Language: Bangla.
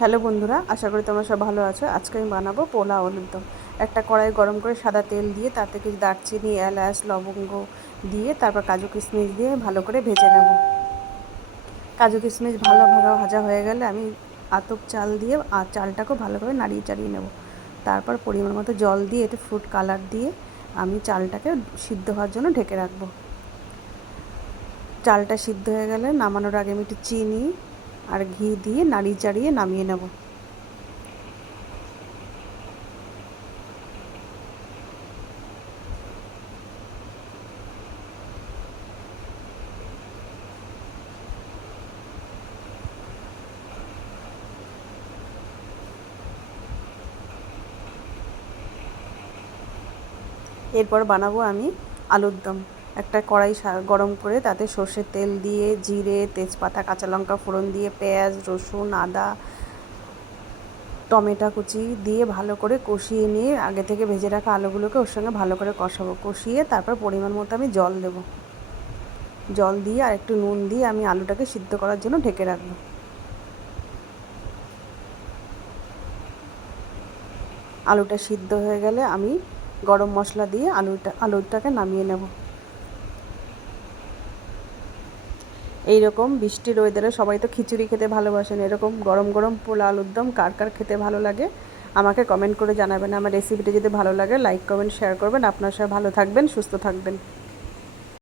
হ্যালো বন্ধুরা, আশা করি তোমরা সব ভালো আছো। আজকে আমি বানাবো পোলাও আলুর দম। একটা কড়াই গরম করে সাদা তেল দিয়ে তাতে কিছু দারচিনি, এলাচ, লবঙ্গ দিয়ে তারপর কাজু কিশমিশ দিয়ে ভালো করে ভেজে নেব। কাজু কিশমিশ ভালো ভাজা হয়ে গেলে আমি আতপ চাল দিয়ে চালটাকেও ভালো করে নাড়িয়ে চাড়িয়ে নেব। তারপর পরিমাণ মতো জল দিয়ে একটু ফ্রুট কালার দিয়ে আমি চালটাকে সিদ্ধ হওয়ার জন্য ঢেকে রাখবো। চালটা সিদ্ধ হয়ে গেলে নামানোর আগে আমি একটু চিনি আর ঘি দিয়ে নাড়িয়ে চাড়িয়ে নামিয়ে নেব। এরপর বানাবো আমি আলুর দম। একটা কড়াই গরম করে তাতে সর্ষের তেল দিয়ে জিরে, তেজপাতা, কাঁচা লঙ্কা ফোড়ন দিয়ে পেঁয়াজ, রসুন, আদা, টমেটো কুচি দিয়ে ভালো করে কষিয়ে নিয়ে আগে থেকে ভেজে রাখা আলুগুলোকে ওর সঙ্গে ভালো করে কষাবো। কষিয়ে তারপর পরিমাণ মতো আমি জল দেবো। জল দিয়ে আর একটু নুন দিয়ে আমি আলুটাকে সিদ্ধ করার জন্য ঢেকে রাখবো। আলুটা সিদ্ধ হয়ে গেলে আমি গরম মশলা দিয়ে আলুটাকে নামিয়ে নেব। এইরকম বৃষ্টির ওয়েদারে সবাই তো খিচুড়ি খেতে ভালোবাসেন। এরকম গরম গরম পোলাও আলুর দম কার কার খেতে ভালো লাগে আমাকে কমেন্ট করে জানাবেন। আমার রেসিপিটা যদি ভালো লাগে লাইক, কমেন্ট, শেয়ার করবেন। আপনার সবাই ভালো থাকবেন, সুস্থ থাকবেন।